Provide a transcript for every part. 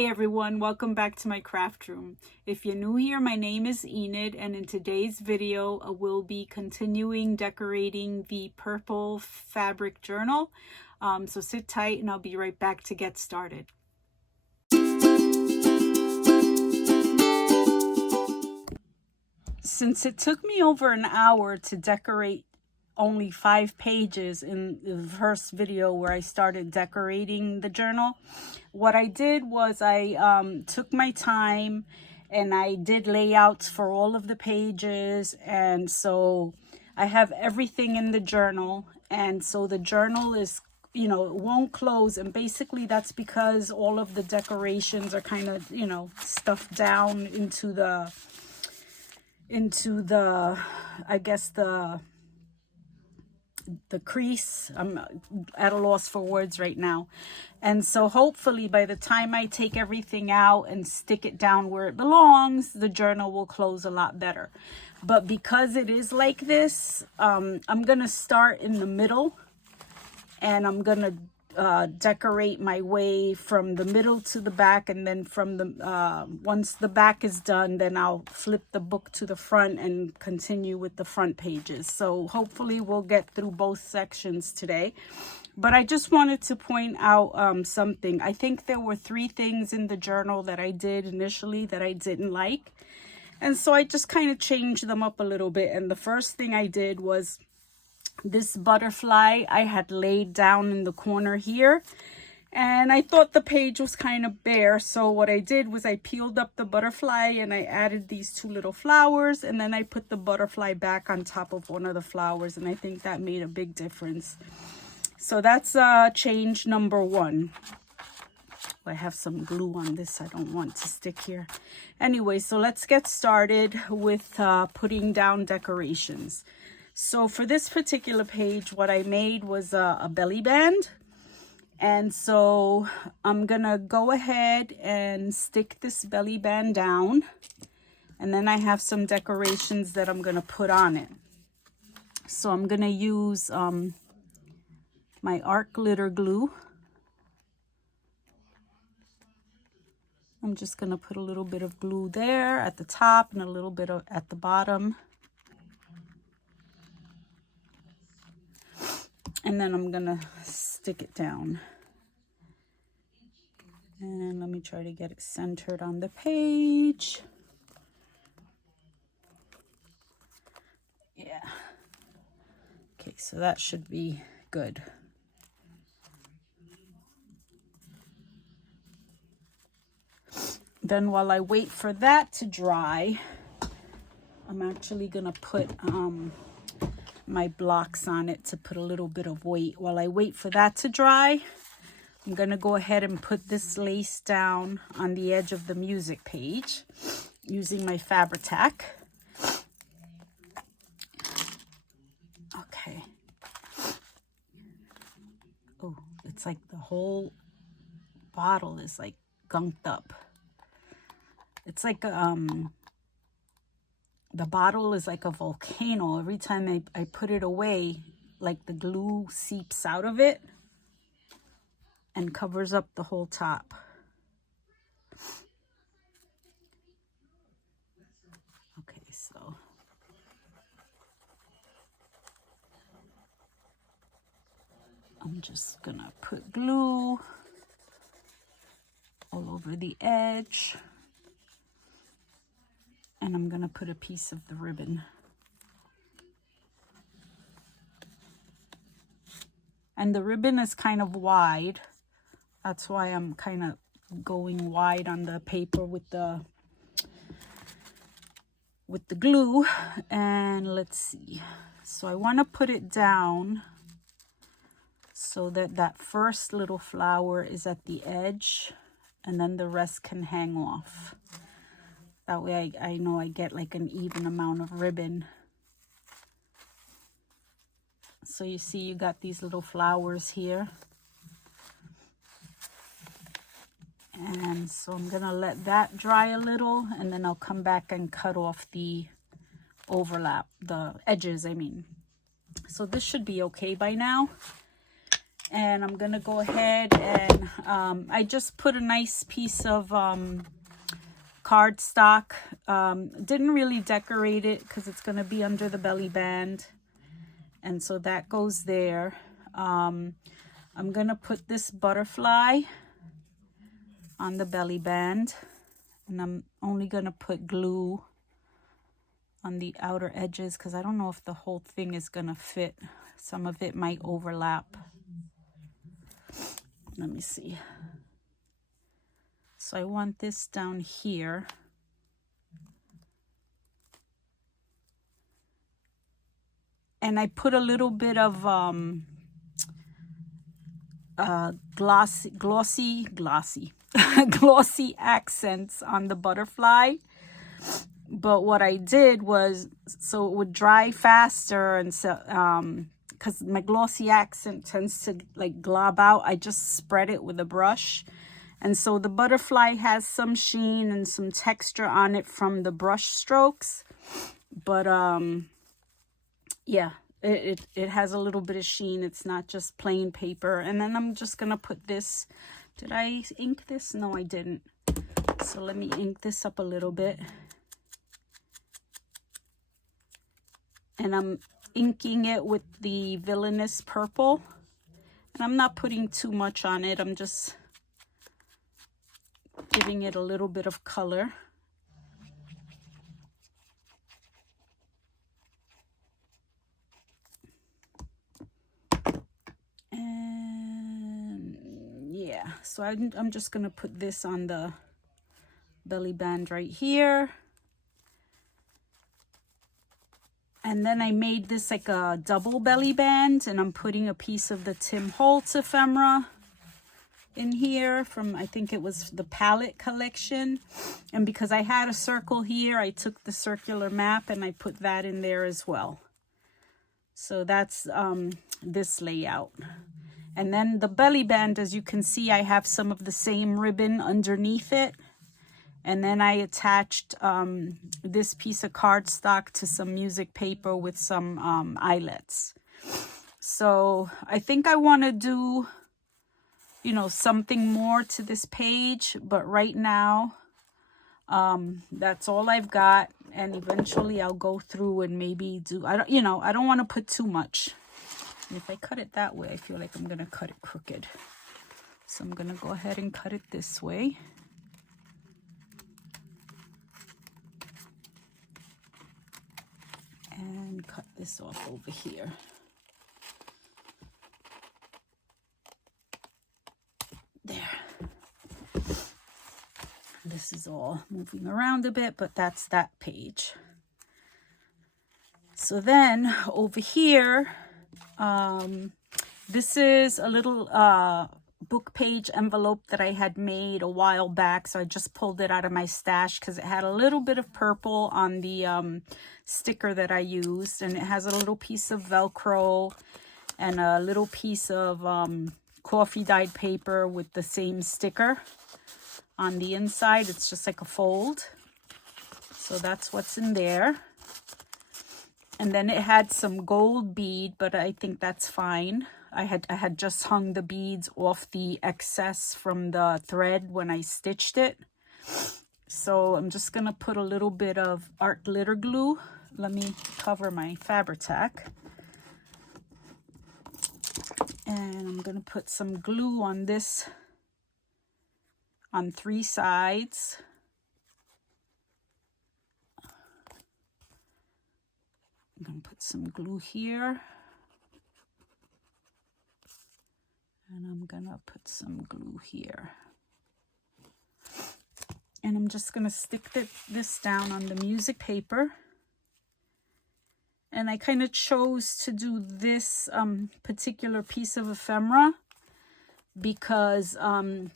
Hey everyone, welcome back to my craft room. If you're new here, my name is Enid, and in today's video I will be continuing decorating the purple fabric journal. So sit tight and I'll be right back to get started. Since it took me over an hour to decorate only 5 pages in the first video where I started decorating the journal, what I did was I took my time and I did layouts for all of the pages, and so I have everything in the journal, and so the journal is, you know, it won't close, and basically that's because all of the decorations are kind of, you know, stuffed down into the I guess the crease. I'm at a loss for words right now. And so hopefully by the time I take everything out and stick it down where it belongs, the journal will close a lot better. But because it is like this, I'm gonna start in the middle, and I'm gonna decorate my way from the middle to the back, and then from the once the back is done, then I'll flip the book to the front and continue with the front pages. So hopefully we'll get through both sections today. But I just wanted to point out something. I think there were 3 things in the journal that I did initially that I didn't like, and so I just kind of changed them up a little bit. And the first thing I did was this butterfly I had laid down in the corner here, and I thought the page was kind of bare. So what I did was I peeled up the butterfly and I added these 2 little flowers, and then I put the butterfly back on top of one of the flowers, and I think that made a big difference. So that's change number 1. I have some glue on this, I don't want to stick here. Anyway, so let's get started with putting down decorations. So for this particular page, what I made was a belly band. And so I'm gonna go ahead and stick this belly band down. And then I have some decorations that I'm gonna put on it. So I'm gonna use my art glitter glue. I'm just gonna put a little bit of glue there at the top and a little bit at the bottom. And then I'm gonna stick it down. And let me try to get it centered on the page. Yeah. Okay, so that should be good. Then while I wait for that to dry, I'm actually gonna put my blocks on it to put a little bit of weight. While I wait for that to dry, I'm gonna go ahead and put this lace down on the edge of the music page using my Fabri-Tac. Okay. Oh, it's like the whole bottle is like gunked up. It's like the bottle is like a volcano. Every time I put it away, like the glue seeps out of it and covers up the whole top. Okay, so I'm just gonna put glue all over the edge. And I'm gonna put a piece of the ribbon. And the ribbon is kind of wide. That's why I'm kind of going wide on the paper with the glue. And let's see. So I want to put it down so that that first little flower is at the edge, and then the rest can hang off. That way I know I get like an even amount of ribbon. So you see you got these little flowers here. And so I'm gonna let that dry a little, and then I'll come back and cut off the overlap, the edges I mean. So this should be okay by now. And I'm gonna go ahead and I just put a nice piece of cardstock. Didn't really decorate it because it's gonna be under the belly band, and so that goes there. I'm gonna put this butterfly on the belly band, and I'm only gonna put glue on the outer edges because I don't know if the whole thing is gonna fit. Some of it might overlap. Let me see. So I want this down here. And I put a little bit of glossy glossy accents on the butterfly. But what I did was, so it would dry faster, and so because my glossy accent tends to like glob out, I just spread it with a brush. And so the butterfly has some sheen and some texture on it from the brush strokes. But yeah, it has a little bit of sheen. It's not just plain paper. And then I'm just gonna put this. Did I ink this? No, I didn't. So let me ink this up a little bit. And I'm inking it with the Villainous Purple. And I'm not putting too much on it. I'm just giving it a little bit of color. And yeah, so I'm just going to put this on the belly band right here. And then I made this like a double belly band, and I'm putting a piece of the Tim Holtz ephemera in here from, I think it was the palette collection. And because I had a circle here, I took the circular map and I put that in there as well. So that's this layout. And then the belly band, as you can see, I have some of the same ribbon underneath it. And then I attached this piece of cardstock to some music paper with some eyelets. So I think I want to do, you know, something more to this page. But right now, that's all I've got. And eventually I'll go through and maybe do, I don't want to put too much. And if I cut it that way, I feel like I'm going to cut it crooked. So I'm going to go ahead and cut it this way. And cut this off over here. There. This is all moving around a bit, but that's that page. So then over here, this is a little book page envelope that I had made a while back. So I just pulled it out of my stash because it had a little bit of purple on the sticker that I used, and it has a little piece of Velcro and a little piece of coffee dyed paper with the same sticker on the inside. It's just like a fold. So that's what's in there. And then it had some gold bead, but I think that's fine. I had just hung the beads off the excess from the thread when I stitched it. So I'm just gonna put a little bit of art glitter glue. Let me cover my Fabri-Tac. And I'm gonna put some glue on this on 3 sides. I'm gonna put some glue here. And I'm gonna put some glue here. And I'm just gonna stick this down on the music paper. And I kind of chose to do this particular piece of ephemera because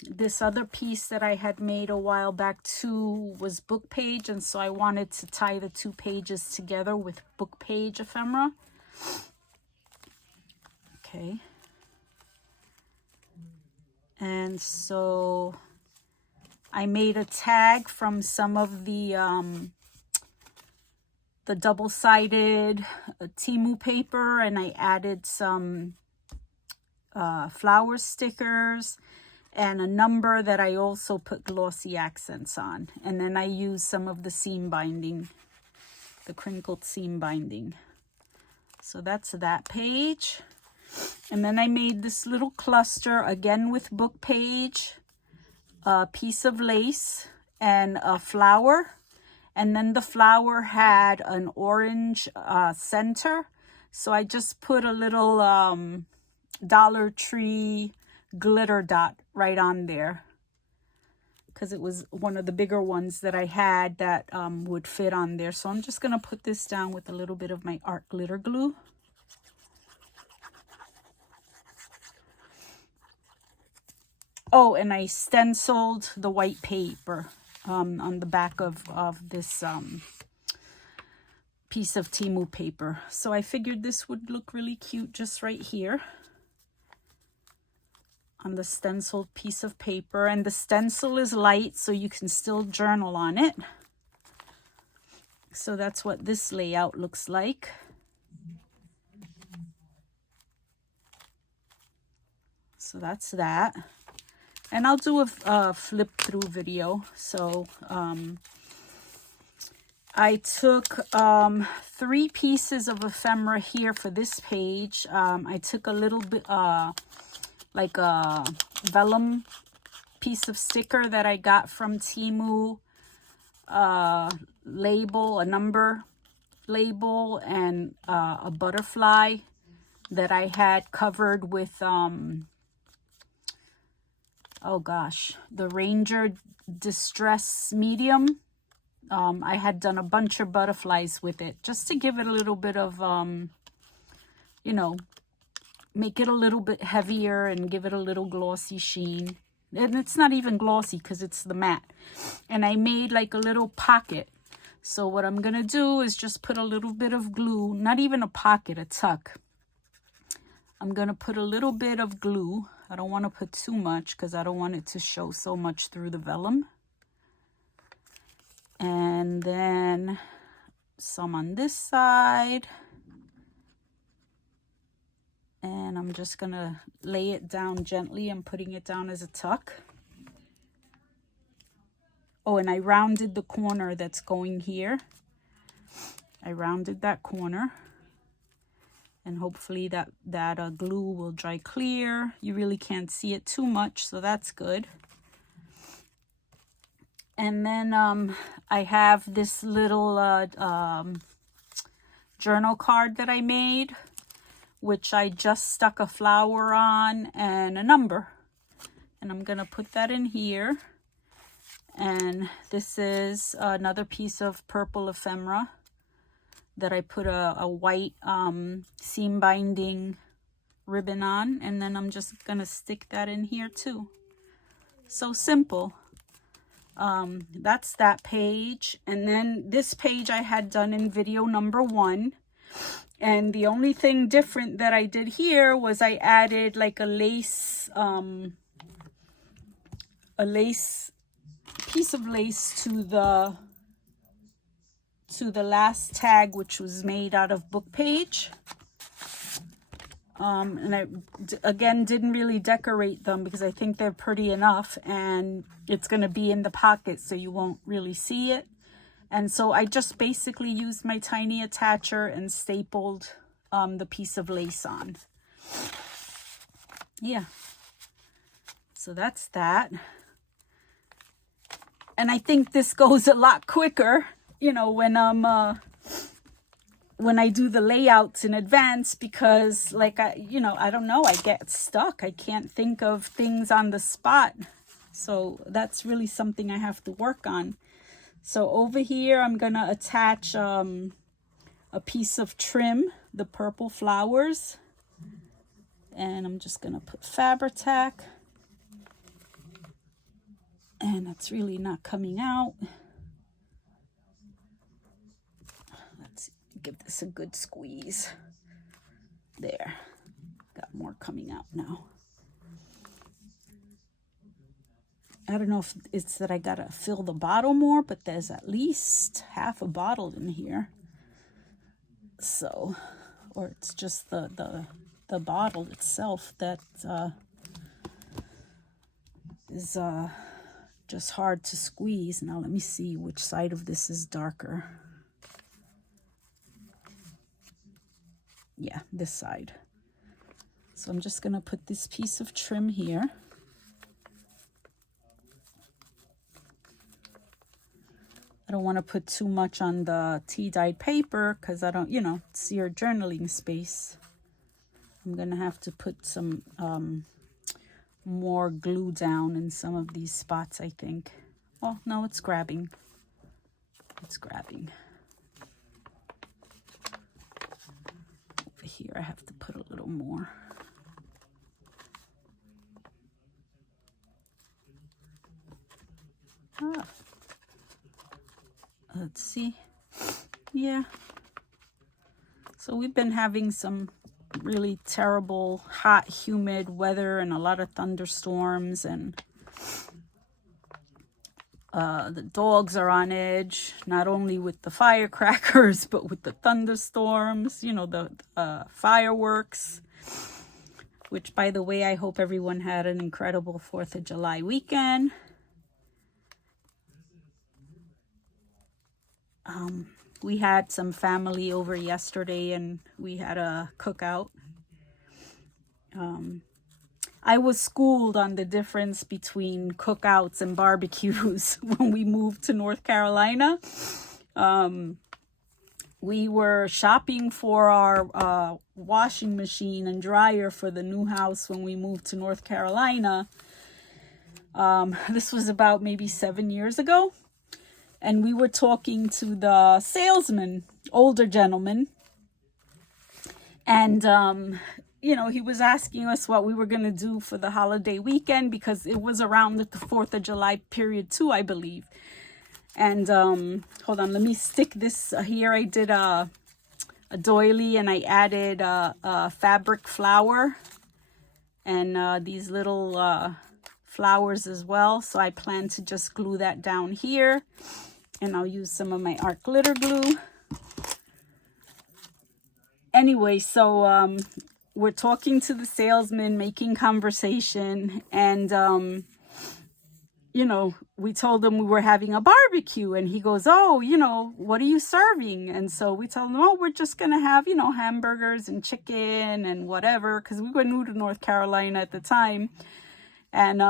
this other piece that I had made a while back too was book page, and so I wanted to tie the 2 pages together with book page ephemera. Okay. And so I made a tag from some of the double-sided Temu paper, and I added some flower stickers, and a number that I also put glossy accents on. And then I use some of the seam binding, the crinkled seam binding. So that's that page. And then I made this little cluster again with book page, a piece of lace, and a flower. And then the flower had an orange center. So I just put a little Dollar Tree glitter dot right on there, because it was one of the bigger ones that I had that would fit on there. So I'm just going to put this down with a little bit of my art glitter glue. Oh, and I stenciled the white paper on the back of this piece of Temu paper. So I figured this would look really cute just right here on the stenciled piece of paper. And the stencil is light, so you can still journal on it. So that's what this layout looks like. So that's that. And I'll do a flip through video. So I took 3 pieces of ephemera here for this page. I took a little bit like a vellum piece of sticker that I got from Temu, label, a number label, and a butterfly that I had covered with oh gosh, the Ranger Distress Medium. I had done a bunch of butterflies with it just to give it a little bit of, you know, make it a little bit heavier and give it a little glossy sheen. And it's not even glossy because it's the matte. And I made like a little pocket. So what I'm going to do is just put a little bit of glue, not even a pocket, a tuck. I'm going to put a little bit of glue. I don't want to put too much because I don't want it to show so much through the vellum. And then some on this side. And I'm just going to lay it down gently. I'm putting it down as a tuck. Oh, and I rounded the corner that's going here. I rounded that corner. And hopefully that glue will dry clear. You really can't see it too much, so that's good. And then I have this little journal card that I made, which I just stuck a flower on and a number. And I'm going to put that in here. And this is another piece of purple ephemera that I put a white seam binding ribbon on. And then I'm just going to stick that in here too. So simple. That's that page. And then this page I had done in video number 1. And the only thing different that I did here was I added like a lace piece of lace to the last tag, which was made out of book page. And I again didn't really decorate them because I think they're pretty enough, and it's going to be in the pocket so you won't really see it. And so I just basically used my tiny attacher and stapled the piece of lace on. Yeah. So that's that. And I think this goes a lot quicker, you know, when I do the layouts in advance, because like I don't know, I get stuck. I can't think of things on the spot. So that's really something I have to work on. So over here, I'm going to attach a piece of trim, the purple flowers. And I'm just going to put Fabri-Tac. And it's really not coming out. Let's give this a good squeeze. There. Got more coming out now. I don't know if it's that I gotta fill the bottle more, but there's at least half a bottle in here. So, or it's just the the bottle itself that is just hard to squeeze. Now let me see which side of this is darker. Yeah, this side. So I'm just gonna put this piece of trim here. I don't want to put too much on the tea-dyed paper because I don't, you know, it's your journaling space. I'm gonna have to put some more glue down in some of these spots, I think. Oh, no, it's grabbing. It's grabbing. Over here, I have to put a little more. Ah. Let's see. Yeah. So we've been having some really terrible, hot, humid weather and a lot of thunderstorms, and the dogs are on edge, not only with the firecrackers, but with the thunderstorms, you know, the fireworks, which, by the way, I hope everyone had an incredible 4th of July weekend. We had some family over yesterday and we had a cookout. I was schooled on the difference between cookouts and barbecues when we moved to North Carolina. We were shopping for our washing machine and dryer for the new house when we moved to North Carolina. This was about maybe 7 years ago. And we were talking to the salesman, older gentleman. And, you know, he was asking us what we were going to do for the holiday weekend because it was around the 4th of July period too, I believe. And hold on, let me stick this here. I did a doily and I added a fabric flower and these little flowers as well. So I plan to just glue that down here. And I'll use some of my art glitter glue. Anyway, so we're talking to the salesman, making conversation, and you know, we told him we were having a barbecue, and he goes, "Oh, you know, what are you serving?" And so we told him, "Oh, we're just gonna have, you know, hamburgers and chicken and whatever," because we were new to North Carolina at the time, and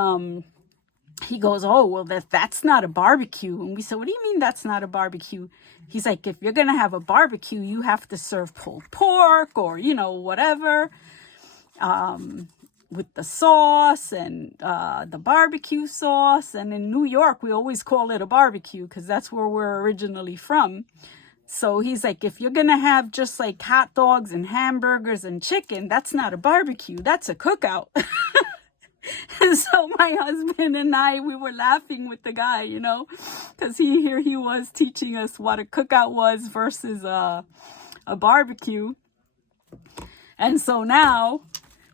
he goes, "Oh, well, that's not a barbecue." And we said, "What do you mean that's not a barbecue?" He's like, "If you're going to have a barbecue, you have to serve pulled pork or, you know, whatever, with the sauce and the barbecue sauce. And in New York, we always call it a barbecue because that's where we're originally from." So he's like, "If you're going to have just like hot dogs and hamburgers and chicken, that's not a barbecue. That's a cookout." And so my husband and I, we were laughing with the guy, you know, because here he was teaching us what a cookout was versus a barbecue. And so now,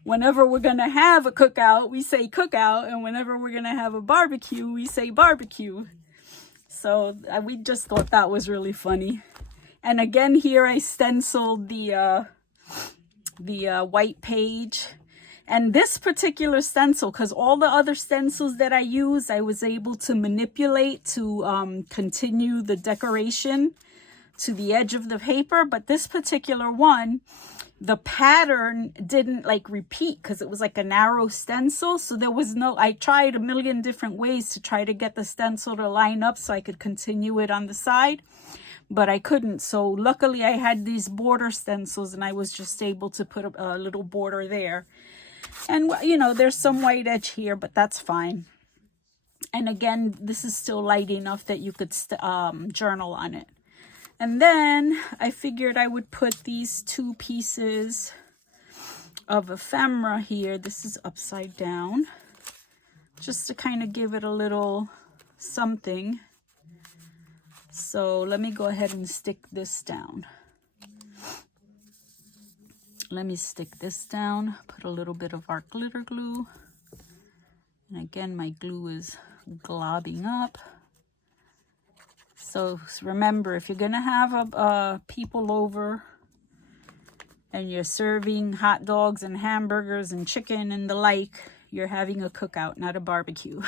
whenever we're going to have a cookout, we say cookout. And whenever we're going to have a barbecue, we say barbecue. So we just thought that was really funny. And again, here I stenciled the white page. And this particular stencil, because all the other stencils that I use, I was able to manipulate to continue the decoration to the edge of the paper. But this particular one, the pattern didn't like repeat because it was like a narrow stencil. So there was no, I tried a million different ways to try to get the stencil to line up so I could continue it on the side. But I couldn't. So luckily I had these border stencils and I was just able to put a little border there. And, you know, there's some white edge here, but that's fine. And again, this is still light enough that you could journal on it. And then I figured I would put these 2 pieces of ephemera here. This is upside down, just to kind of give it a little something. So let me go ahead and stick this down. Let me stick this down, put a little bit of art glitter glue. And again, my glue is globbing up. So remember, if you're going to have people over, and you're serving hot dogs and hamburgers and chicken and the like, you're having a cookout, not a barbecue.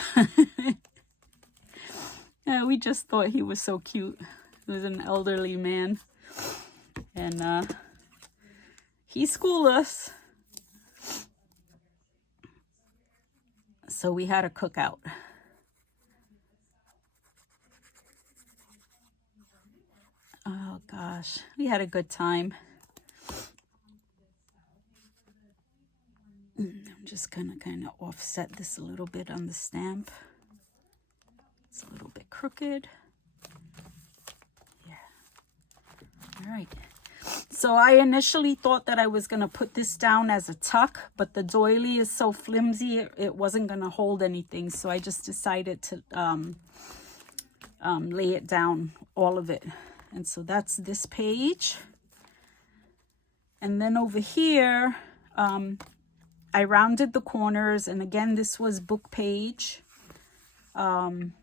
Yeah, we just thought he was so cute. He was an elderly man. And he schooled us. So we had a cookout. Oh gosh, we had a good time. I'm just gonna kind of offset this a little bit on the stamp. It's a little bit crooked. Yeah. All right. So I initially thought that I was gonna put this down as a tuck, but the doily is so flimsy, it wasn't gonna hold anything. So I just decided to lay it down, all of it. And so that's this page. And then over here, I rounded the corners, and again, this was book page. And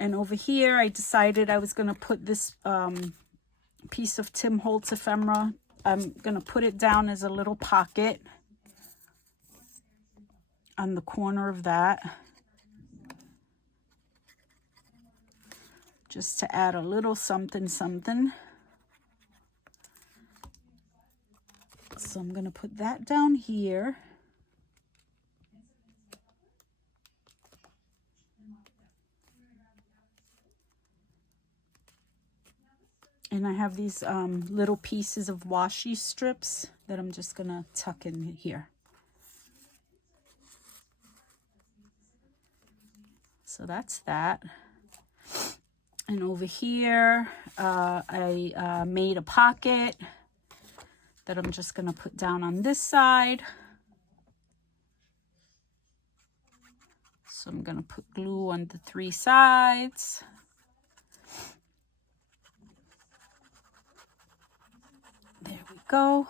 over here, I decided I was going to put this piece of Tim Holtz ephemera. I'm going to put it down as a little pocket on the corner of that, just to add a little something, something. So I'm going to put that down here. And I have these little pieces of washi strips that I'm just going to tuck in here. So that's that. And over here, I made a pocket that I'm just going to put down on this side. So I'm going to put glue on the 3 sides. There we go.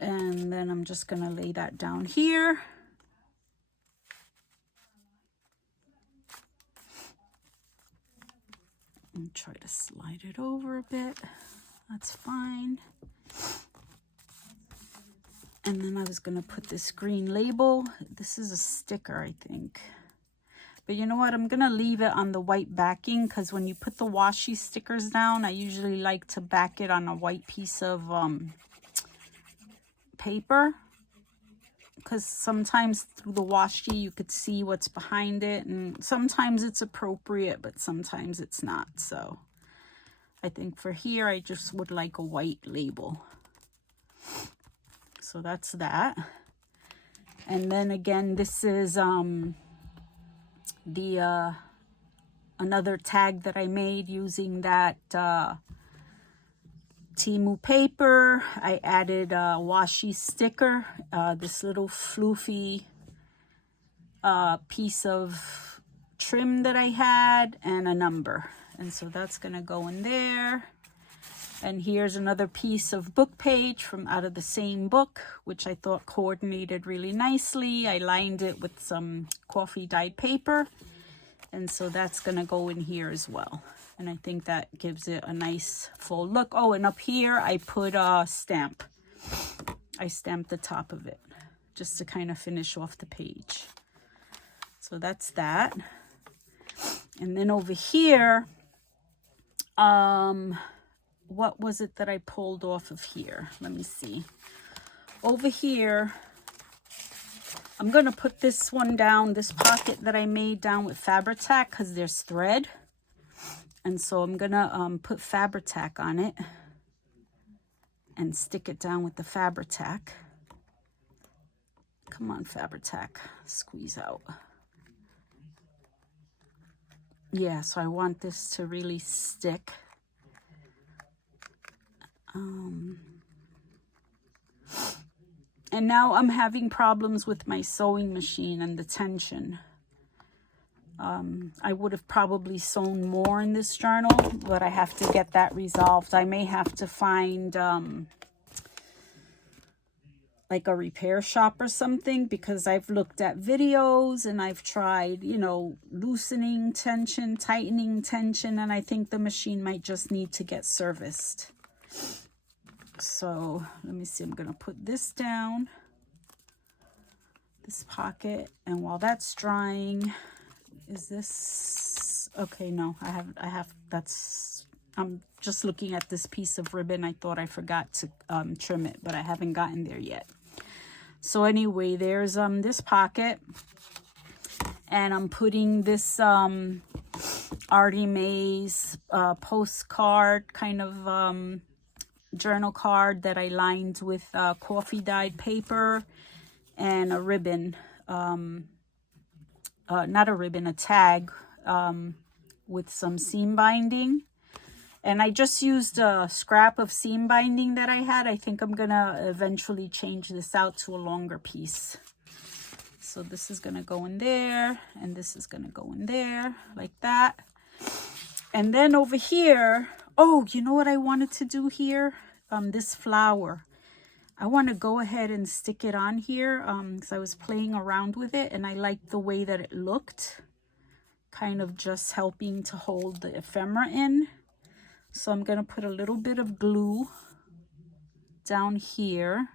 And then I'm just going to lay that down here. And try to slide it over a bit. That's fine. And then I was going to put this green label. This is a sticker, I think. But you know what? I'm going to leave it on the white backing, because when you put the washi stickers down, I usually like to back it on a white piece of paper. Because sometimes through the washi, you could see what's behind it. And sometimes it's appropriate, but sometimes it's not. So I think for here, I just would like a white label. So that's that. And then again, this is another tag that I made using that Timu paper. I added a washi sticker, this little floofy piece of trim that I had, and a number. And so that's going to go in there. And here's another piece of book page from out of the same book, which I thought coordinated really nicely. I lined it with some coffee dyed paper. And so that's going to go in here as well. And I think that gives it a nice full look. Oh, and up here I put a stamp. I stamped the top of it just to kind of finish off the page. So that's that. And then over here, what was it that I pulled off of here? Let me see. Over here, I'm going to put this one down, this pocket that I made down with Fabri-Tac, because there's thread. And so I'm going to put Fabri-Tac on it and stick it down with the Fabri-Tac. Come on, Fabri-Tac, squeeze out. Yeah, so I want this to really stick. And now I'm having problems with my sewing machine and the tension. I would have probably sewn more in this journal, but I have to get that resolved. I may have to find like a repair shop or something, because I've looked at videos and I've tried, you know, loosening tension, tightening tension, and I think the machine might just need to get serviced. So let me see, I'm gonna put this down, this pocket, and while that's drying, is this okay? No, I have that's, I'm just looking at this piece of ribbon. I thought I forgot to trim it, but I haven't gotten there yet. So anyway, there's this pocket, and I'm putting this Artie Mae's postcard kind of journal card that I lined with coffee dyed paper and a ribbon, not a ribbon, a tag with some seam binding. And I just used a scrap of seam binding that I had. I think I'm gonna eventually change this out to a longer piece. So this is gonna go in there, and this is gonna go in there like that. And then over here, oh, you know what I wanted to do here? This flower. I want to go ahead and stick it on here because I was playing around with it, and I liked the way that it looked. Kind of just helping to hold the ephemera in. So I'm going to put a little bit of glue down here.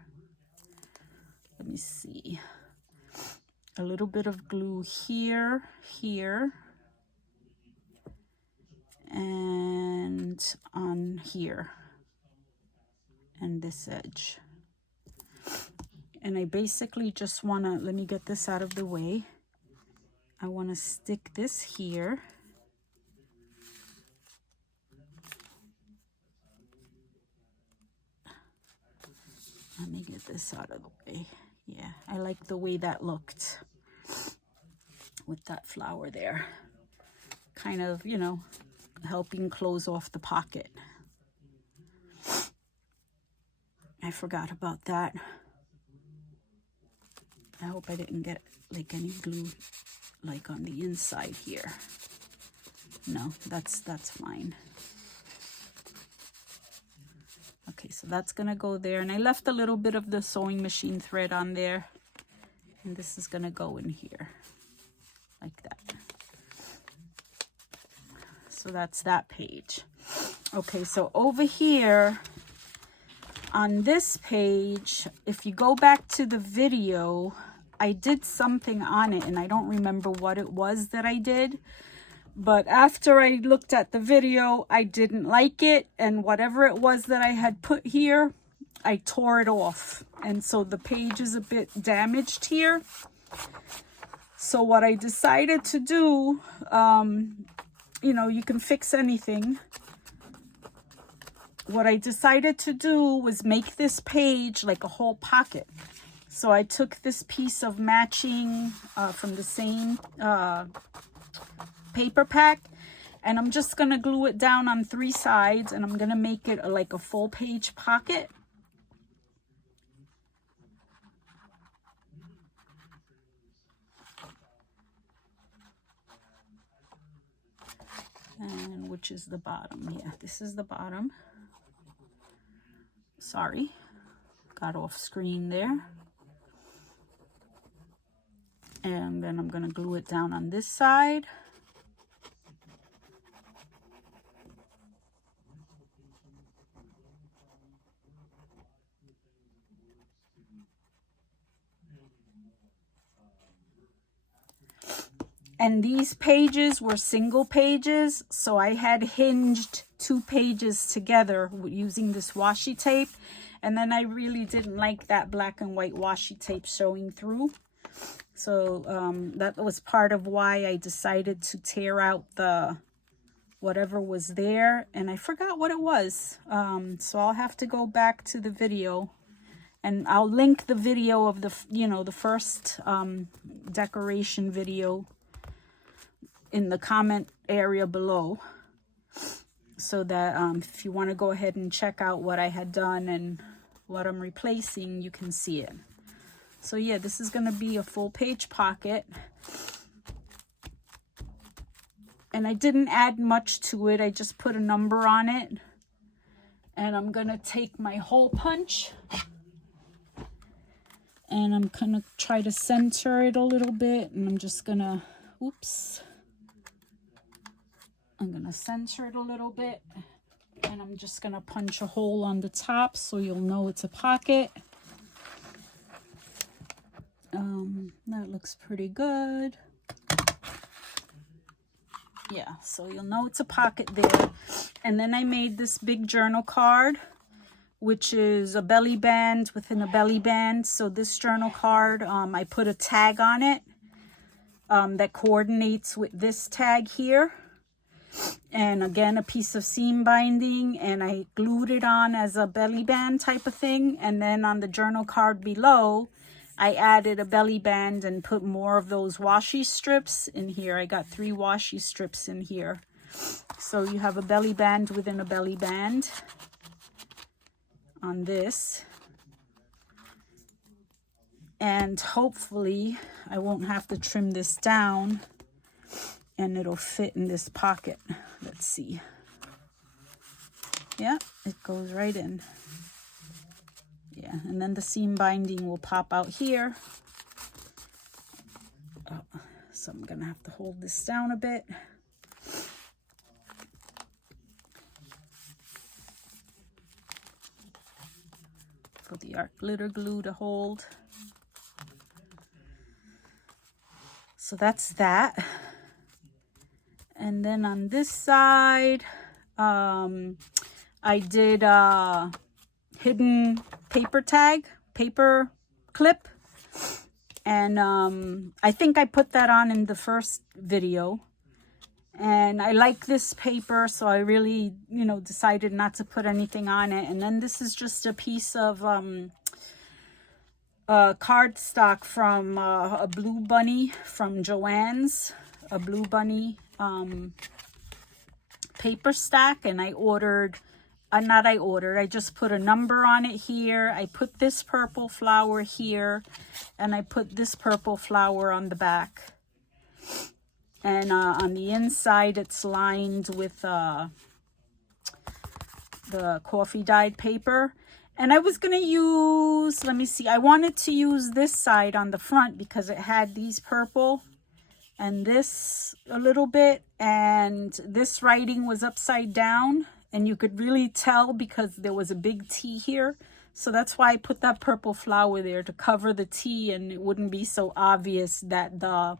Let me see. A little bit of glue here, here, and on here, and this edge. And I basically just want to, let me get this out of the way. I want to stick this here. Let me get this out of the way. Yeah, I like the way that looked with that flower there. Kind of, you know, helping close off the pocket. I forgot about that. I hope I didn't get like any glue like on the inside here. No, that's fine. Okay, so that's gonna go there, and I left a little bit of the sewing machine thread on there, and this is gonna go in here like that. So that's that page. Okay, so over here on this page, if you go back to the video, I did something on it, and I don't remember what it was that I did. But after I looked at the video, I didn't like it. And whatever it was that I had put here, I tore it off. And so the page is a bit damaged here. So what I decided to do, you know, you can fix anything. What I decided to do was make this page like a whole pocket. So I took this piece of matching from the same paper pack, and I'm just gonna glue it down on 3 sides, and I'm gonna make it like a full page pocket. And which is the bottom? Yeah, this is the bottom. Sorry, got off screen there. And then I'm gonna glue it down on this side. And these pages were single pages, so I had hinged 2 pages together using this washi tape. And then I really didn't like that black and white washi tape showing through. So that was part of why I decided to tear out the whatever was there. And I forgot what it was. So I'll have to go back to the video. And I'll link the video of the, you know, the first decoration video in the comment area below, so that if you want to go ahead and check out what I had done and what I'm replacing, you can see it. So yeah, this is going to be a full page pocket, and I didn't add much to it. I just put a number on it, and I'm going to take my hole punch, and I'm going to try to center it a little bit, and I'm just going to, oops, I'm going to center it a little bit. And I'm just gonna punch a hole on the top so you'll know it's a pocket. That looks pretty good. Yeah, so you'll know it's a pocket there. And then I made this big journal card, which is a belly band within a belly band. So this journal card, I put a tag on it that coordinates with this tag here. And again, a piece of seam binding, and I glued it on as a belly band type of thing. And then on the journal card below, I added a belly band and put more of those washi strips in here. I got 3 washi strips in here. So you have a belly band within a belly band on this. And hopefully I won't have to trim this down and it'll fit in this pocket. Let's see. Yeah, it goes right in. Yeah, and then the seam binding will pop out here. Oh, so I'm gonna have to hold this down a bit. For the art glitter glue to hold. So that's that. And then on this side, I did hidden paper tag, paper clip. And I think I put that on in the first video. And I like this paper, so I really, you know, decided not to put anything on it. And then this is just a piece of cardstock from a Blue Bunny from Joann's, a Blue Bunny paper stack. And I ordered, I just put a number on it here. I put this purple flower here, and I put this purple flower on the back. And on the inside, it's lined with the coffee dyed paper. And I was going to use, let me see, I wanted to use this side on the front because it had these purple and this a little bit. And this writing was upside down. And you could really tell because there was a big T here. So that's why I put that purple flower there to cover the T, and it wouldn't be so obvious that the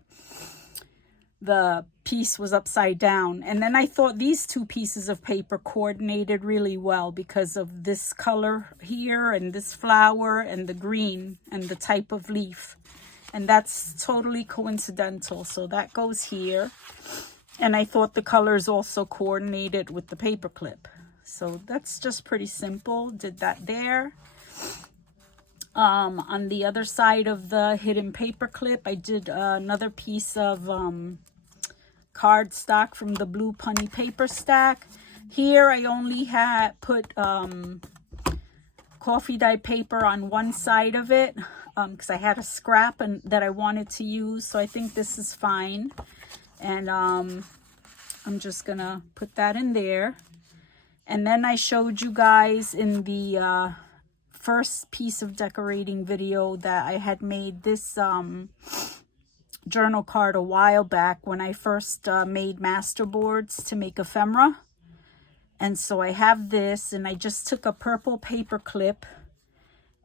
piece was upside down. And then I thought these 2 pieces of paper coordinated really well because of this color here and this flower and the green and the type of leaf. And that's totally coincidental. So that goes here. And I thought the colors also coordinated with the paper clip. So that's just pretty simple. Did that there. On the other side of the hidden paper clip, I did another piece of cardstock from the Blue Bunny paper stack. Here I only had put coffee dyed paper on one side of it because I had a scrap that I wanted to use. So I think this is fine. And I'm just gonna put that in there. And then I showed you guys in the first piece of decorating video that I had made this journal card a while back when I first made master boards to make ephemera. And so I have this, and I just took a purple paper clip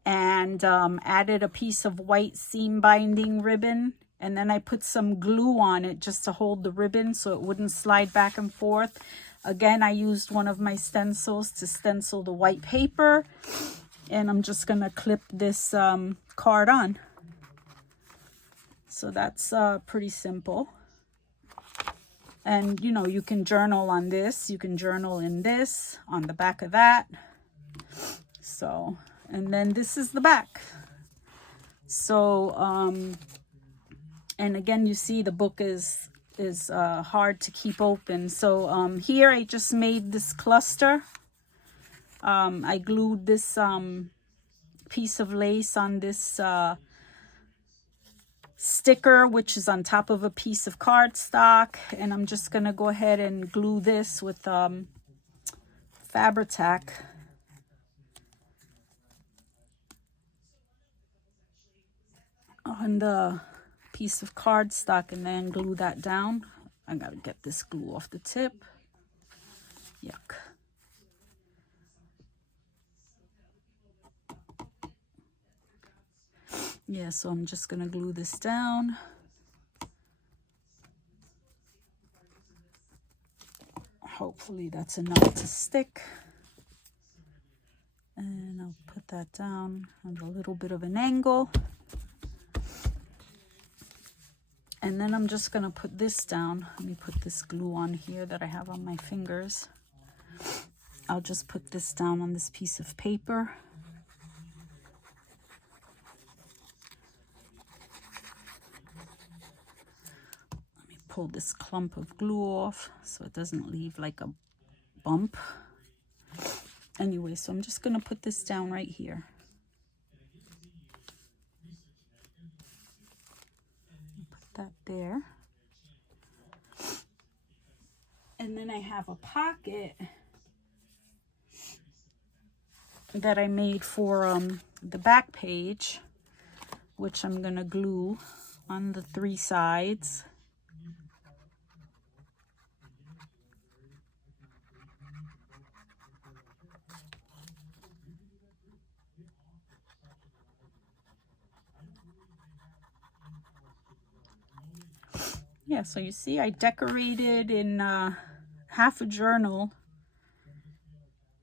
and added a piece of white seam binding ribbon. And then I put some glue on it just to hold the ribbon so it wouldn't slide back and forth. Again, I used one of my stencils to stencil the white paper. And I'm just going to clip this card on. So that's pretty simple. And, you know, you can journal on this. You can journal in this, on the back of that. So, and then this is the back. So, and again, you see the book is hard to keep open. So here I just made this cluster. I glued this piece of lace on this sticker, which is on top of a piece of cardstock. And I'm just going to go ahead and glue this with Fabri-Tac. On the piece of cardstock, and then glue that down. I gotta get this glue off the tip. Yuck. Yeah, so I'm just gonna glue this down. Hopefully that's enough to stick. And I'll put that down at a little bit of an angle. And then I'm just gonna put this down. Let me put this glue on here that I have on my fingers. I'll just put this down on this piece of paper. Let me pull this clump of glue off so it doesn't leave like a bump. Anyway, so I'm just gonna put this down right here. Put that there. And then I have a pocket that I made for the back page, which I'm gonna glue on the 3 sides. Yeah, so you see I decorated in half a journal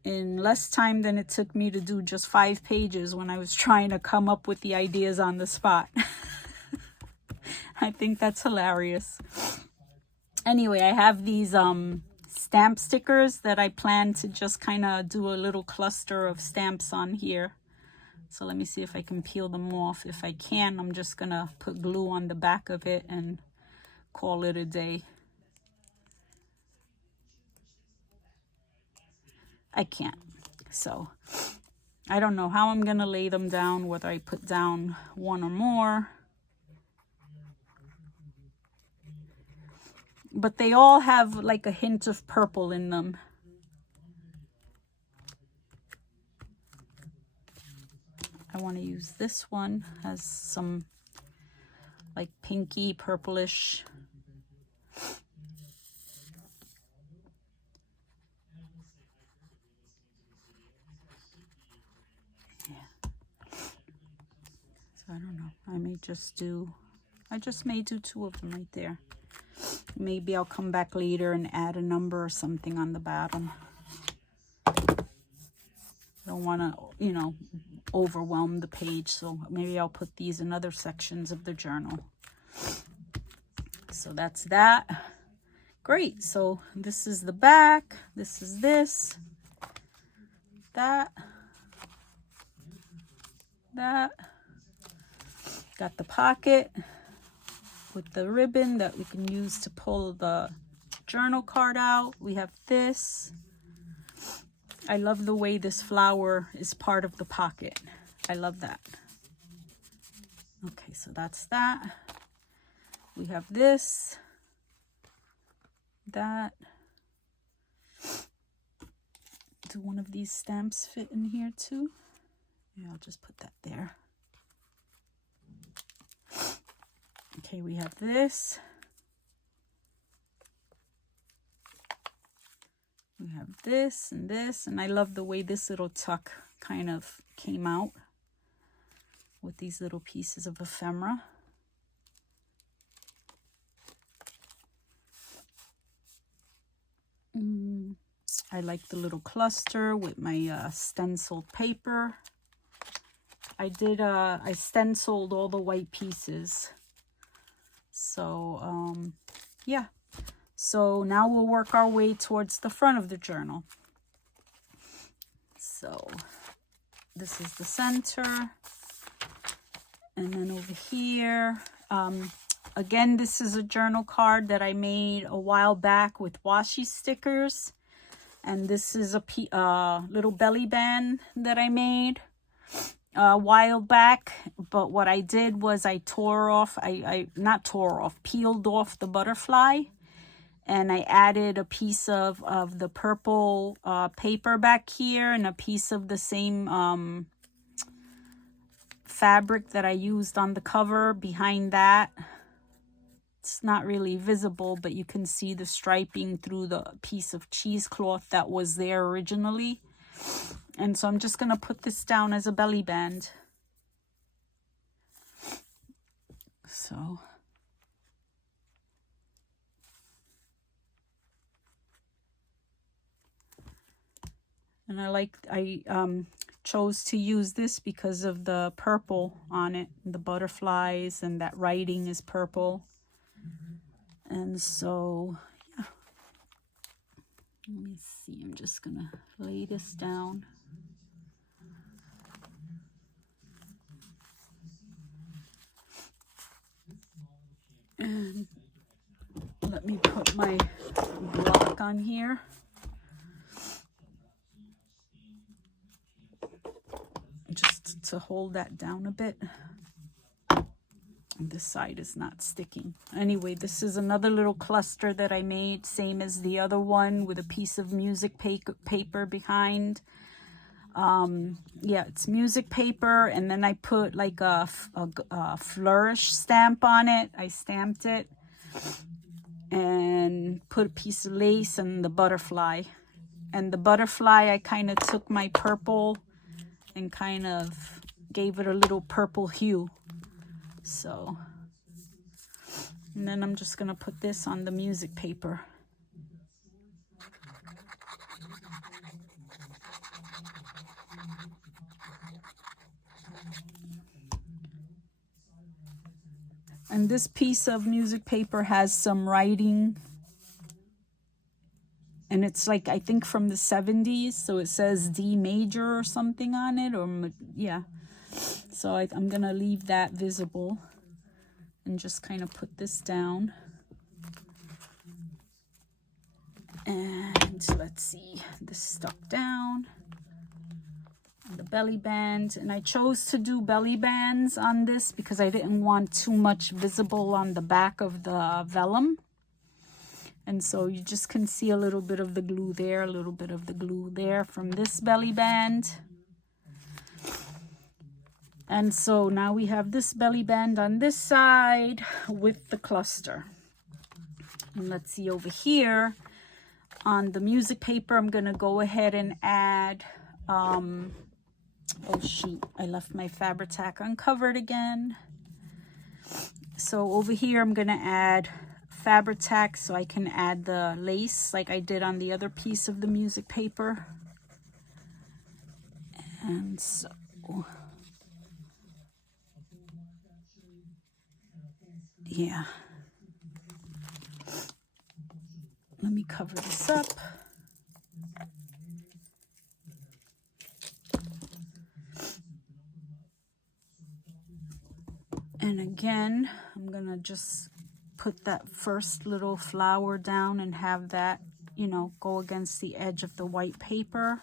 in less time than it took me to do just 5 pages when I was trying to come up with the ideas on the spot. I think that's hilarious. Anyway, I have these stamp stickers that I plan to just kind of do a little cluster of stamps on here. So let me see if I can peel them off. If I can, I'm just gonna put glue on the back of it and call it a day. I can't. So I don't know how I'm gonna lay them down, whether I put down 1 or more. But they all have like a hint of purple in them. I want to use this one, has some like pinky purplish. I don't know. I just may do 2 of them right there. Maybe I'll come back later and add a number or something on the bottom. I don't want to, you know, overwhelm the page. So maybe I'll put these in other sections of the journal. So that's that. Great. So this is the back. This is this. That. Got the pocket with the ribbon that we can use to pull the journal card out. We have this. I love the way this flower is part of the pocket. I love that. Okay, so that's that. We have this, that. Do one of these stamps fit in here too? Yeah, I'll just put that there. Okay, we have this. We have this, and I love the way this little tuck kind of came out with these little pieces of ephemera. I like the little cluster with my stenciled paper. I stenciled all the white pieces. So, yeah. So now we'll work our way towards the front of the journal. So this is the center. And then over here, again, this is a journal card that I made a while back with washi stickers. And this is a little belly band that I made a while back. But what I did was I peeled off the butterfly. And I added a piece of the purple paper back here and a piece of the same fabric that I used on the cover behind that. It's not really visible, but you can see the striping through the piece of cheesecloth that was there originally. And so I'm just going to put this down as a belly band. So and I chose to use this because of the purple on it, the butterflies, and that writing is purple. And so yeah, let me see, I'm just gonna lay this down. And let me put my block on here. Just to hold that down a bit. This side is not sticking. Anyway, this is another little cluster that I made, same as the other one, with a piece of music paper behind. Yeah, it's music paper, and then I put like a flourish stamp on it. I stamped it and put a piece of lace and the butterfly. And the butterfly, I kind of took my purple and kind of gave it a little purple hue. So, and then I'm just gonna put this on the music paper. And this piece of music paper has some writing, and it's like, I think from the 70s, so it says D major or something on it, or yeah. So I'm gonna leave that visible and just kind of put this down. And let's see, this stuck down. The belly band, and I chose to do belly bands on this because I didn't want too much visible on the back of the vellum. And so you just can see a little bit of the glue there, a little bit of the glue there from this belly band. And so now we have this belly band on this side with the cluster. And let's see, over here on the music paper, I'm gonna go ahead and add oh shoot, I left my Fabri-Tac uncovered again. So over here I'm gonna add Fabri-Tac so I can add the lace like I did on the other piece of the music paper. And so yeah, let me cover this up. And again, I'm gonna just put that first little flower down and have that, you know, go against the edge of the white paper.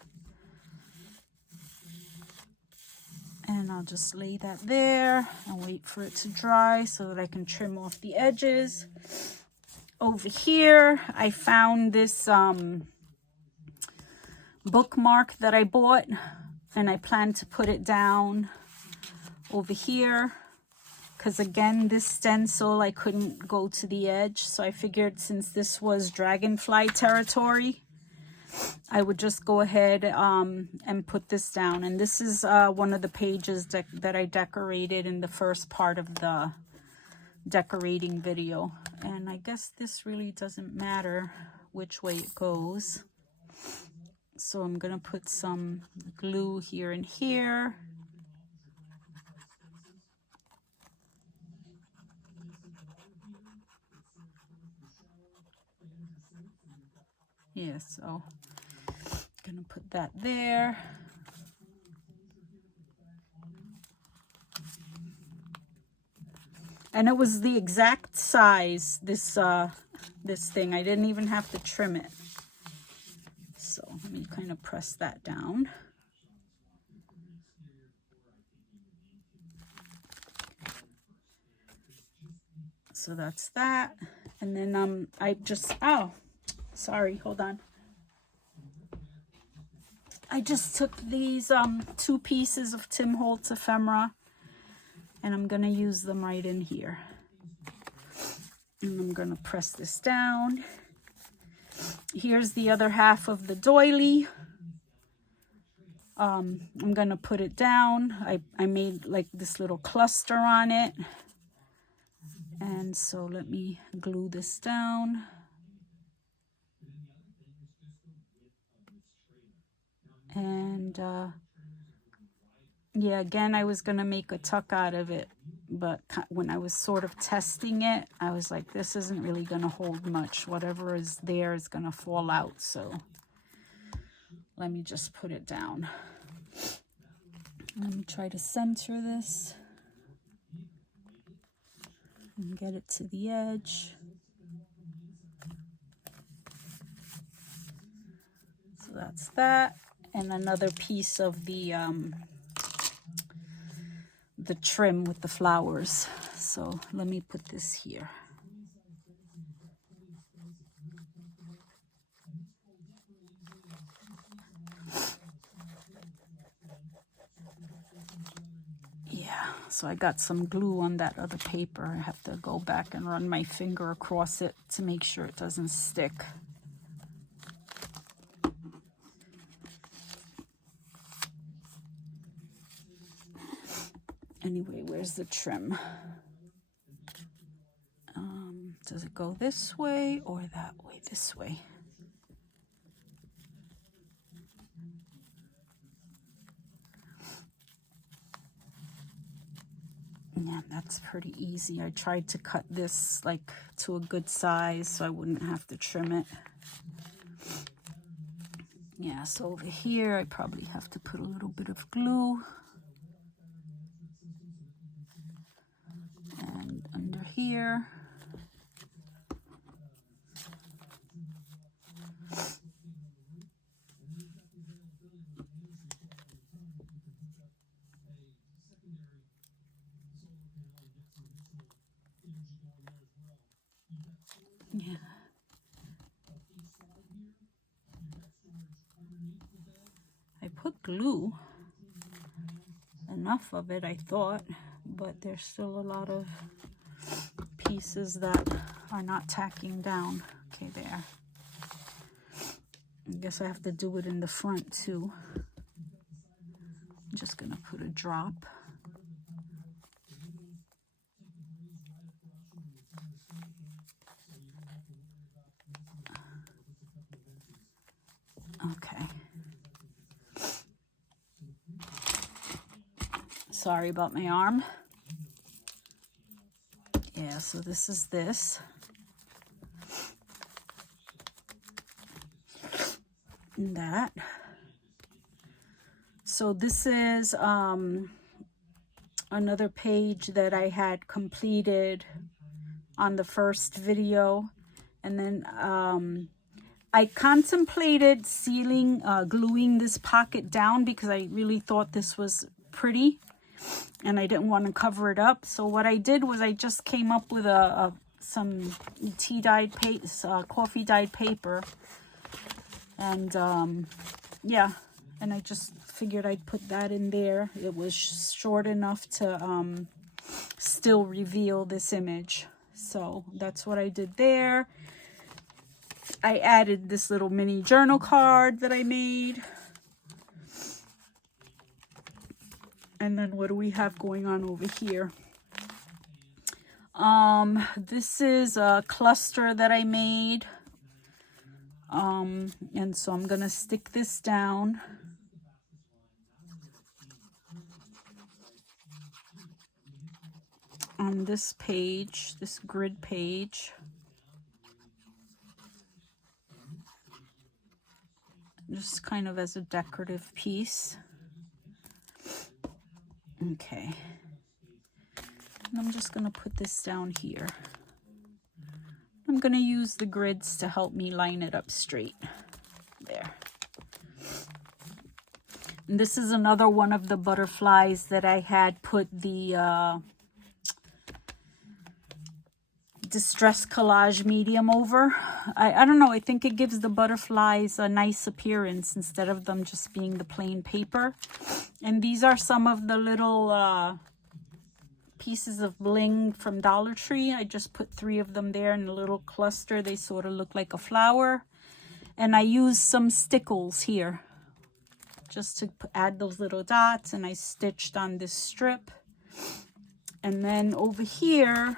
And I'll just lay that there and wait for it to dry so that I can trim off the edges. Over here, I found this bookmark that I bought, and I plan to put it down over here. Because again, this stencil, I couldn't go to the edge. So I figured since this was dragonfly territory, I would just go ahead and put this down. And this is one of the pages that I decorated in the first part of the decorating video. And I guess this really doesn't matter which way it goes. So I'm going to put some glue here and here. Yeah, so I'm gonna put that there. And it was the exact size, this thing. I didn't even have to trim it. So let me kind of press that down. So that's that. And then I just, oh, sorry, hold on. I just took these 2 pieces of Tim Holtz ephemera, and I'm gonna use them right in here. And I'm gonna press this down. Here's the other half of the doily. I'm gonna put it down. I made like this little cluster on it. And so let me glue this down. And yeah, again, I was going to make a tuck out of it, but when I was sort of testing it, I was like, this isn't really going to hold much. Whatever is there is going to fall out. So let me just put it down. Let me try to center this and get it to the edge. So that's that. And another piece of the trim with the flowers. So let me put this here. Yeah, so I got some glue on that other paper. I have to go back and run my finger across it to make sure it doesn't stick. Anyway, where's the trim? Does it go this way or that way? This way. Yeah, that's pretty easy. I tried to cut this like to a good size so I wouldn't have to trim it. Yeah, so over here I probably have to put a little bit of glue. And under here. Yeah. I put glue, enough of it I thought, but there's still a lot of pieces that are not tacking down. Okay, there. I guess I have to do it in the front too. I'm just gonna put a drop. Okay. Sorry about my arm. Yeah, so this is this. And that. So this is another page that I had completed on the first video. And then I contemplated sealing, gluing this pocket down because I really thought this was pretty and I didn't want to cover it up. So what I did was I just came up with some coffee dyed paper, and yeah, and I just figured I'd put that in there. It was short enough to still reveal this image. So that's what I did there. I added this little mini journal card that I made. And then what do we have going on over here? This is a cluster that I made. And so I'm gonna stick this down. On this page, this grid page. Just kind of as a decorative piece. Okay. And I'm just gonna put this down here. I'm gonna use the grids to help me line it up straight. There. And this is another one of the butterflies that I had put the Distress Collage medium over. I don't know, I think it gives the butterflies a nice appearance instead of them just being the plain paper. And these are some of the little pieces of bling from Dollar Tree. I just put 3 of them there in a little cluster. They sort of look like a flower. And I used some stickles here just to add those little dots, and I stitched on this strip. And then over here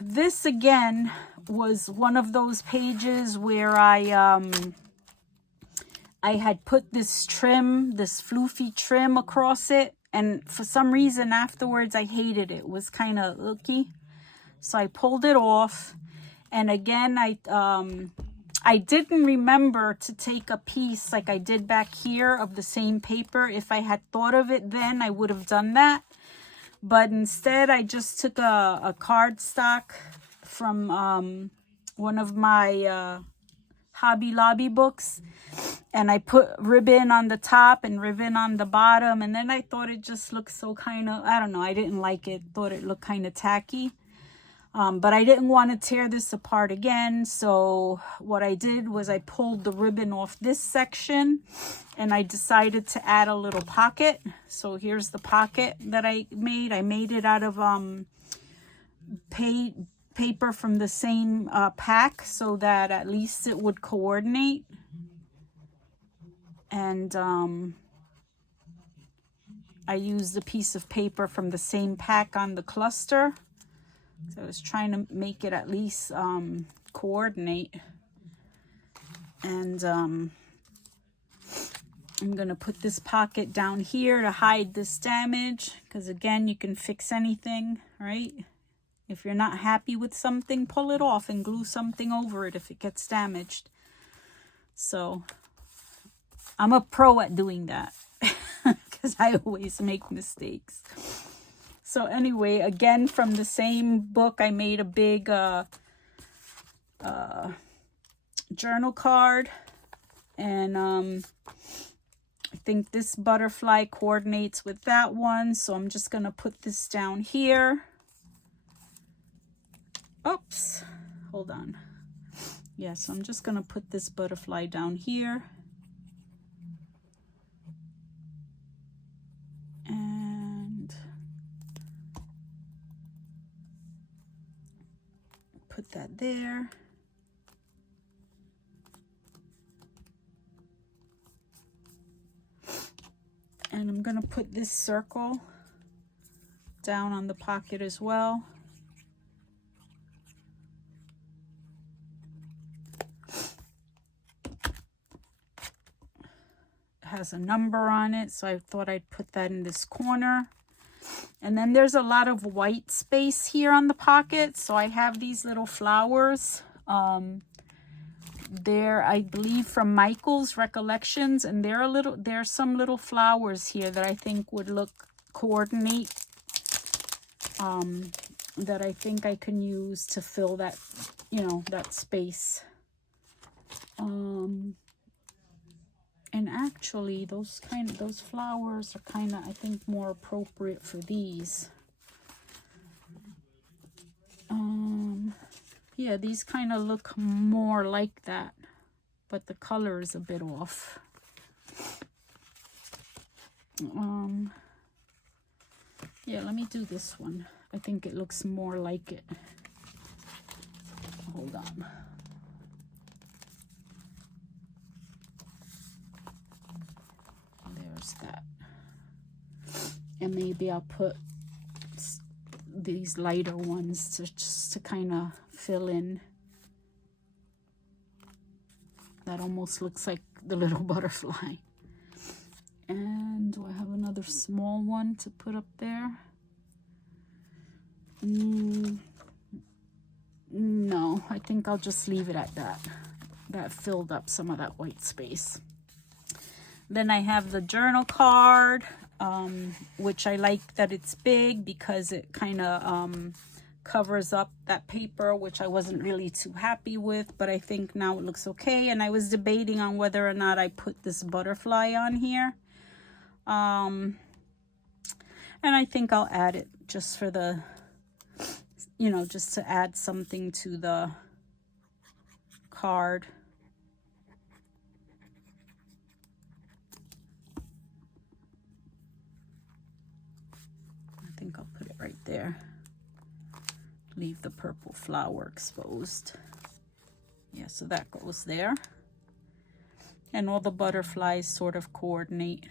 This again was one of those pages where I had put this trim, this floofy trim across it, and for some reason afterwards I hated it. It was kind of icky, so I pulled it off. And again, I didn't remember to take a piece like I did back here of the same paper. If I had thought of it then, I would have done that. But instead, I just took a cardstock from one of my Hobby Lobby books, and I put ribbon on the top and ribbon on the bottom. And then I thought it just looked so kind of, I don't know, I didn't like it. Thought it looked kind of tacky. But I didn't want to tear this apart again. So what I did was I pulled the ribbon off this section and I decided to add a little pocket. So here's the pocket that I made. I made it out of paper from the same pack so that at least it would coordinate. And I used a piece of paper from the same pack on the cluster. So I was trying to make it at least coordinate. And I'm going to put this pocket down here to hide this damage. Because again, you can fix anything, right? If you're not happy with something, pull it off and glue something over it if it gets damaged. So I'm a pro at doing that. Because I always make mistakes. So anyway, again, from the same book, I made a big journal card. And I think this butterfly coordinates with that one. So I'm just going to put this down here. Oops, hold on. Yeah, so I'm just going to put this butterfly down here. Put that there. And I'm going to put this circle down on the pocket as well. It has a number on it, so I thought I'd put that in this corner. And then there's a lot of white space here on the pocket. So I have these little flowers. They're, I believe, from Michael's Recollections. And there's some little flowers here that I think would coordinate. That I think I can use to fill that, that space. And actually, those flowers are kind of, I think, more appropriate for these. Yeah, these kind of look more like that, but the color is a bit off. Yeah, let me do this one. I think it looks more like it. Hold on. That, and maybe I'll put these lighter ones just to kind of fill in. That almost looks like the little butterfly. And do I have another small one to put up there? No, I think I'll just leave it at that. That filled up some of that white space. Then I have the journal card, which I like that it's big because it kind of covers up that paper, which I wasn't really too happy with, but I think now it looks okay. And I was debating on whether or not I put this butterfly on here. And I think I'll add it just for the, just to add something to the card. I think I'll put it right there. Leave the purple flower exposed. Yeah, so that goes there. And all the butterflies sort of coordinate.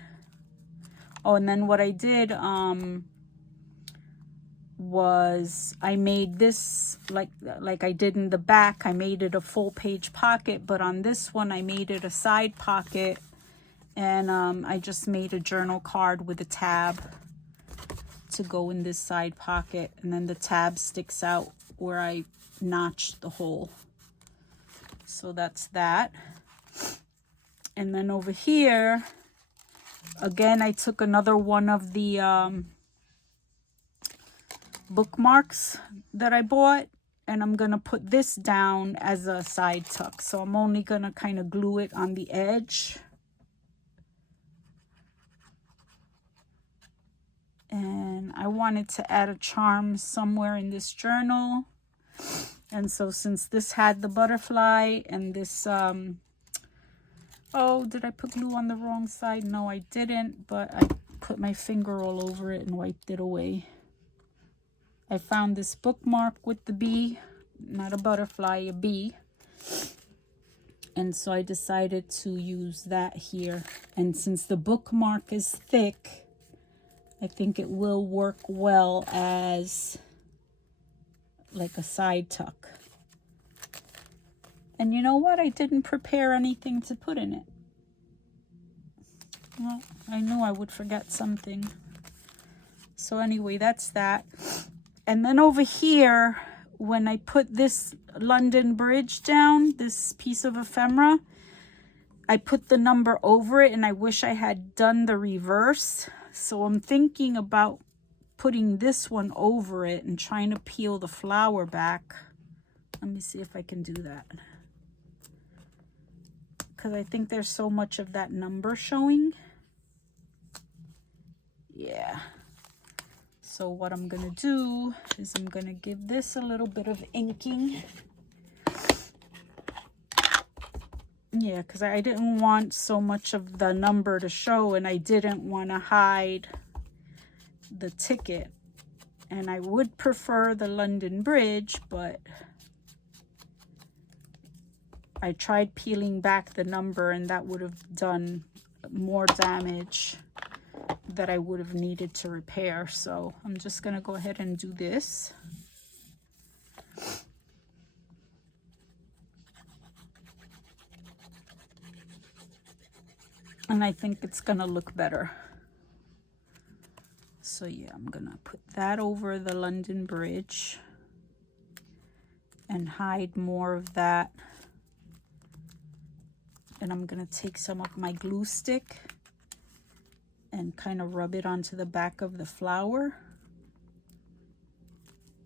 Oh, and then what I did was I made this like I did in the back. I made it a full page pocket, but on this one I made it a side pocket, and I just made a journal card with a tab to go in this side pocket, and then the tab sticks out where I notched the hole. So that's that. And then over here, again, I took another one of the bookmarks that I bought, and I'm gonna put this down as a side tuck. So I'm only gonna kind of glue it on the edge. And I wanted to add a charm somewhere in this journal. And so since this had the butterfly and this, oh, did I put glue on the wrong side? No, I didn't, but I put my finger all over it and wiped it away. I found this bookmark with the bee, not a butterfly, a bee. And so I decided to use that here. And since the bookmark is thick, I think it will work well as like a side tuck. And you know what? I didn't prepare anything to put in it. Well, I knew I would forget something. So anyway, that's that. And then over here, when I put this London Bridge down, this piece of ephemera, I put the number over it, and I wish I had done the reverse. So I'm thinking about putting this one over it and trying to peel the flower back. Let me see if I can do that, because I think there's so much of that number showing. Yeah. So what I'm gonna do is I'm gonna give this a little bit of inking. Yeah, because I didn't want so much of the number to show, and I didn't want to hide the ticket. And I would prefer the London Bridge, but I tried peeling back the number, and that would have done more damage that I would have needed to repair. So I'm just going to go ahead and do this. And I think it's going to look better. So yeah, I'm going to put that over the London Bridge and hide more of that. And I'm going to take some of my glue stick and kind of rub it onto the back of the flower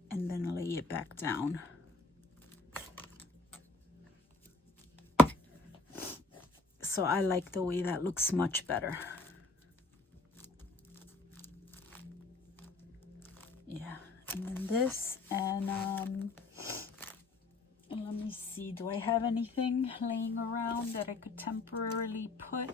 and then lay it back down. So I like the way that looks much better. Yeah, and then this, and let me see, do I have anything laying around that I could temporarily put?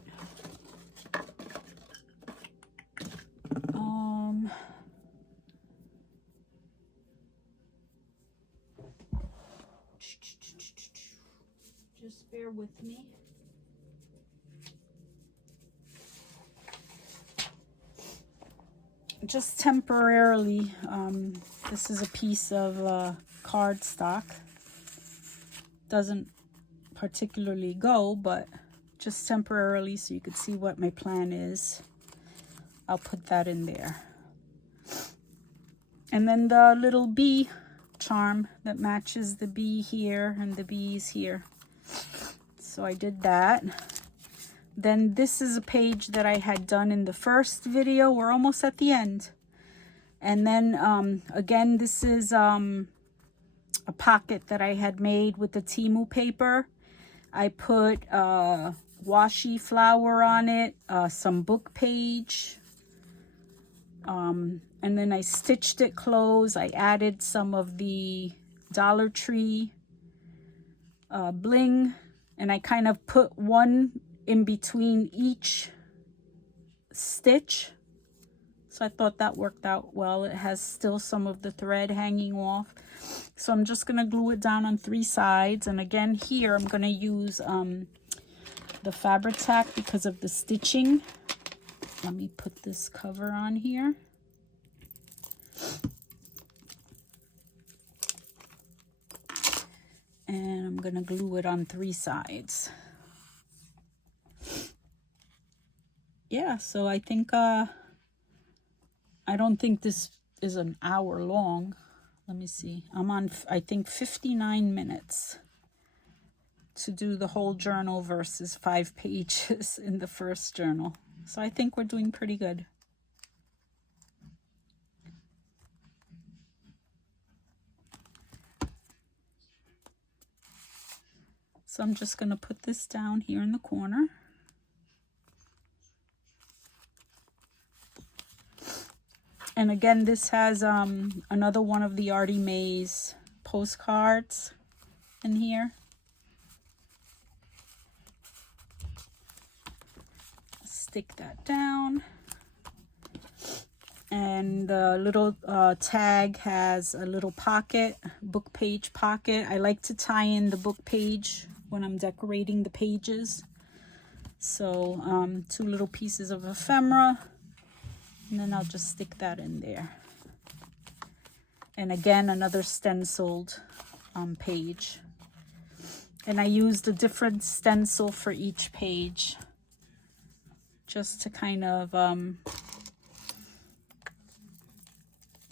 Just bear with me. Just temporarily, this is a piece of cardstock. Doesn't particularly go, but just temporarily, so you could see what my plan is. I'll put that in there. And then the little bee charm that matches the bee here and the bees here. So I did that. Then this is a page that I had done in the first video. We're almost at the end. And then again, this is a pocket that I had made with the Temu paper. I put washi flower on it, some book page, and then I stitched it closed. I added some of the Dollar Tree bling, and I kind of put one in between each stitch. So I thought that worked out well. It has still some of the thread hanging off. So I'm just going to glue it down on 3 sides. And again, here I'm going to use the fabric tack because of the stitching. Let me put this cover on here. And I'm gonna glue it on 3 sides. Yeah, so I think I don't think this is an hour long. Let me see. I'm on, I think, 59 minutes to do the whole journal versus 5 pages in the first journal. So I think we're doing pretty good. So I'm just going to put this down here in the corner. And again, this has another one of the Artie Mays postcards in here. Stick that down. And the little tag has a little pocket, book page pocket. I like to tie in the book page when I'm decorating the pages. So 2 little pieces of ephemera. And then I'll just stick that in there. And again, another stenciled page. And I used a different stencil for each page, just to kind of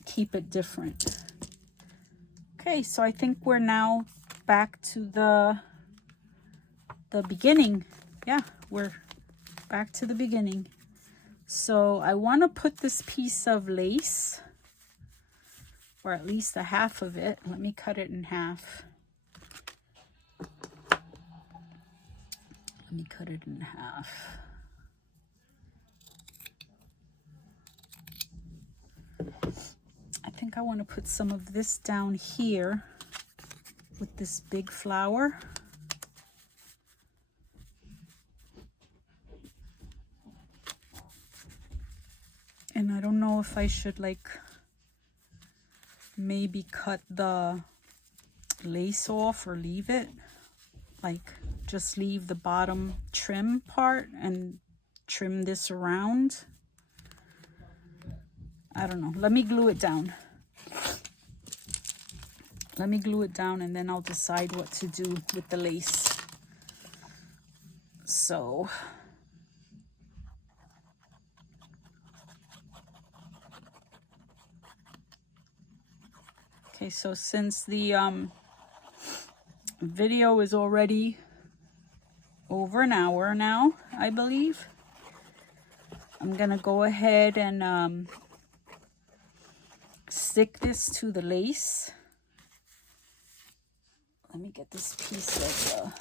keep it different. Okay, so I think we're now back to the beginning. Yeah, we're back to the beginning. So I want to put this piece of lace, or at least a half of it. Let me cut it in half. Let me cut it in half. I think I want to put some of this down here with this big flower. And I don't know if I should like maybe cut the lace off or leave it. Like just leave the bottom trim part and trim this around. I don't know. Let me glue it down. Let me glue it down and then I'll decide what to do with the lace. So okay, so since the video is already over an hour now, I believe, I'm gonna go ahead and stick this to the lace. Let me get this piece of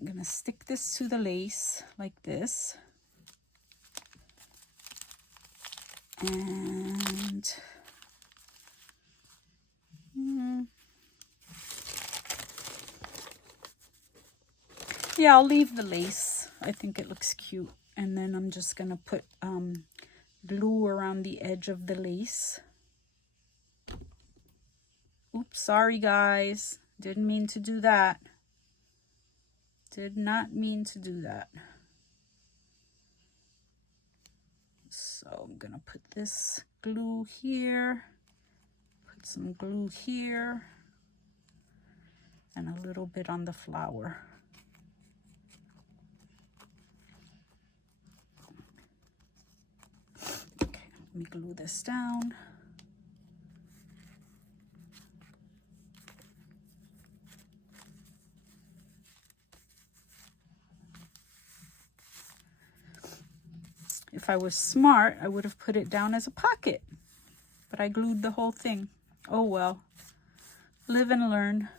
I'm gonna stick this to the lace like this, and yeah, I'll leave the lace. I think it looks cute. And then I'm just gonna put glue around the edge of the lace. Oops, sorry guys. Didn't mean to do that. Did not mean to do that. So I'm gonna put this glue here, put some glue here, and a little bit on the flower. Okay, let me glue this down. If I was smart, I would have put it down as a pocket, but I glued the whole thing. Oh well, live and learn.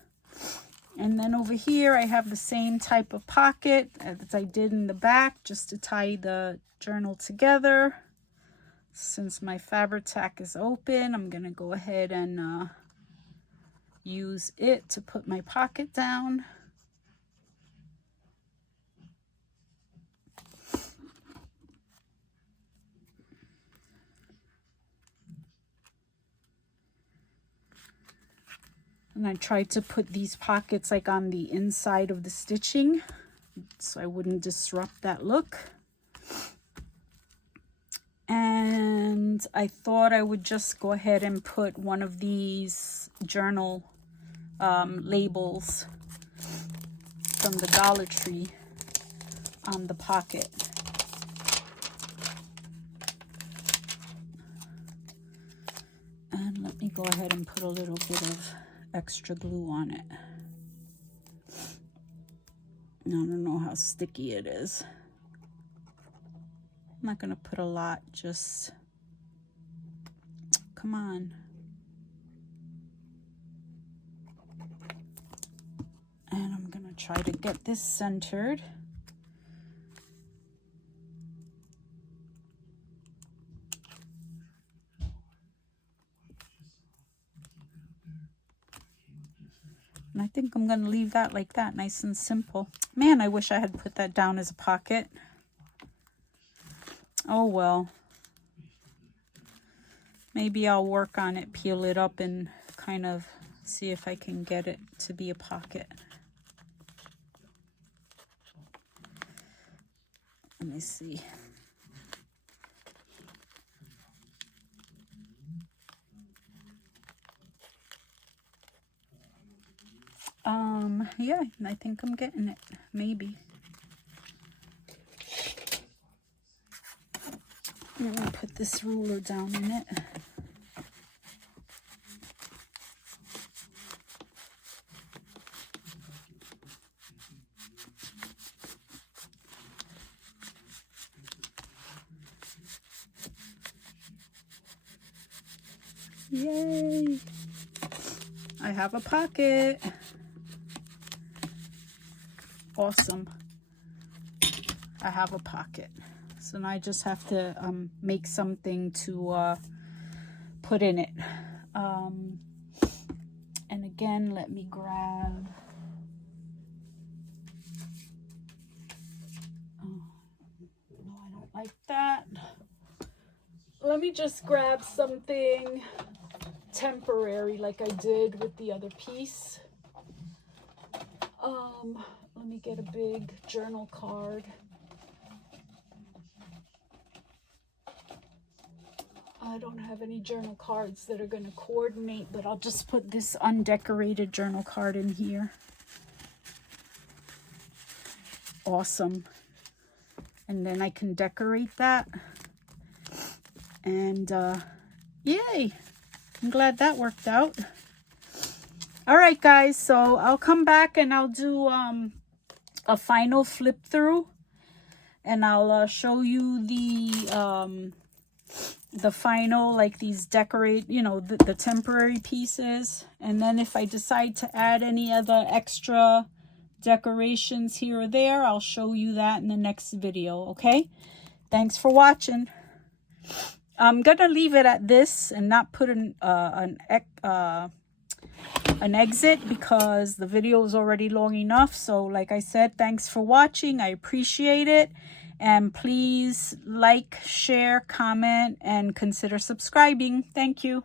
And then over here, I have the same type of pocket as I did in the back, just to tie the journal together. Since my fabric tack is open, I'm gonna go ahead and use it to put my pocket down. And I tried to put these pockets like on the inside of the stitching, so I wouldn't disrupt that look. And I thought I would just go ahead and put one of these journal labels from the Dollar Tree on the pocket. And let me go ahead and put a little bit of extra glue on it. I don't know how sticky it is. I'm not gonna put a lot, just, come on. And I'm gonna try to get this centered. And I think I'm gonna leave that like that, nice and simple. Man, I wish I had put that down as a pocket. Oh well. Maybe I'll work on it, peel it up, and kind of see if I can get it to be a pocket. Let me see. Yeah, I think I'm getting it, maybe. I'm gonna put this ruler down in it. Yay! I have a pocket. Awesome. I have a pocket. So now I just have to make something to put in it. And again, let me grab... Oh, no, I don't like that. Let me just grab something temporary like I did with the other piece. Let me get a big journal card. I don't have any journal cards that are going to coordinate, but I'll just put this undecorated journal card in here. Awesome. And then I can decorate that. And yay! I'm glad that worked out. All right, guys, so I'll come back and I'll do a final flip through, and I'll show you the final, like these decorate, you know, the temporary pieces. And then if I decide to add any other extra decorations here or there, I'll show you that in the next video. Okay, thanks for watching. I'm gonna leave it at this and not put an exit because the video is already long enough. So like I said, thanks for watching. I appreciate it. And please like, share, comment, and consider subscribing. Thank you.